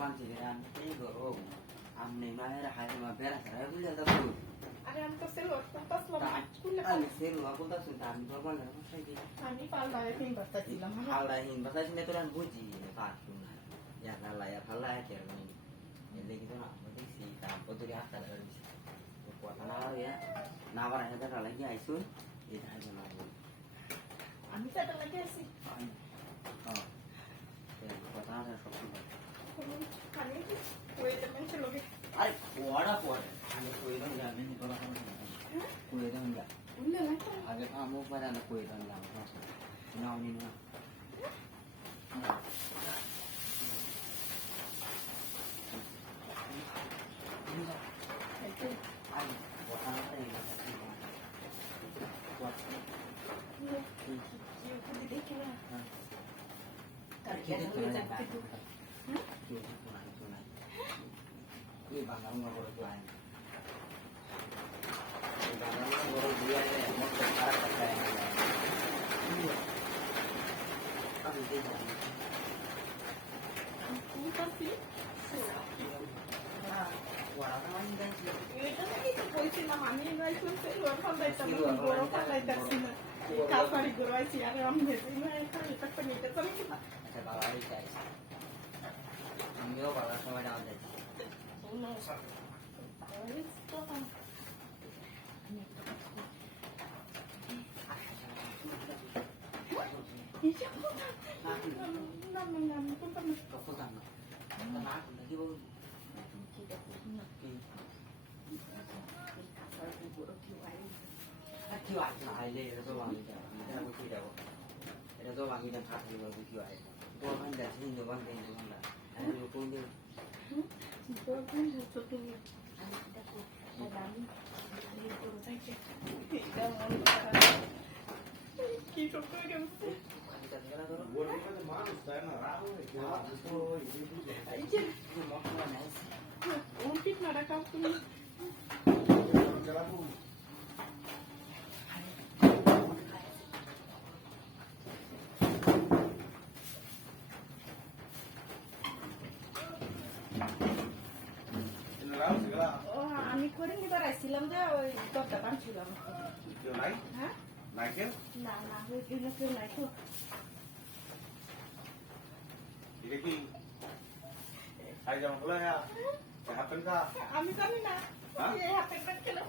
বানছি রে আমি কি করব আমনে মায়ের হাতে মা বেড়া খারাপ বুঝা যাবো আরে আমি তো সেলর করতেছিলাম আমি সেল না বলতাছ আমি তো বল না কই দি আমি পাল্লায় তিন বাচ্চা ছিলাম হালদা হিন বাতাস নে তোরা বুঝি পারছু না ইয়া ফালা কে আমি এলে কি না দেখছি তারপর ধরে আটটা লাগিয়েছি কথা না ইয়া না বার হাতে লাগি আইছুন এটা হাতে না আমি সেটা লাগিয়েছি কথা না সব খালি ওইটা মেনছে লোকে আরে ওড়া পড়ে আমি কই দাম জানি নি বলা হবে কই দাম যা উল্লে না আগে আমো পারা না কই দাম যা নাও নি না আরে কথা না তাই না কি দেখি না তার কি দেখতে না কি Ini bangga nggak boleh lain. Bangga nggak boleh dia ya, mau sekarang percaya nggak? Iya. Tapi dia. Aku pasti. Warna mana dan sih? Itu kan itu polisi mahami nggak itu luar pandai tapi luar pandai dari sini. Kalau di luar sih ada orang di sini kan itu kan itu tapi kita. Saya bawa di sini. Ambil bawa sama daun deh. No, sorry. Esto Iya, naman kung paano Kaputan na. Tanak, lagi ba? kita punya Kiwai lại đi, nó tôi bằng cái này có khi đâu. Nó tôi bằng cái đằng khác thì nó có kiwai. Tôi ăn để xin được bằng cái này là anh nó tôi như Itu kan satu ada tuh ada di turun saja. Tidak mau kita tuh kan. Aja. Mungkin ada kampung. আমি করে নিবার আইছিলাম যে ওই দরজা বানছিলাম কেউ নাই হ্যাঁ নাই কেন না না ওই জন্য কেউ নাই তো এটা কি সাই জামা খোলা হ্যাঁ হাফেন কা আমি জানি না হ্যাঁ? এই হাতে কাটলে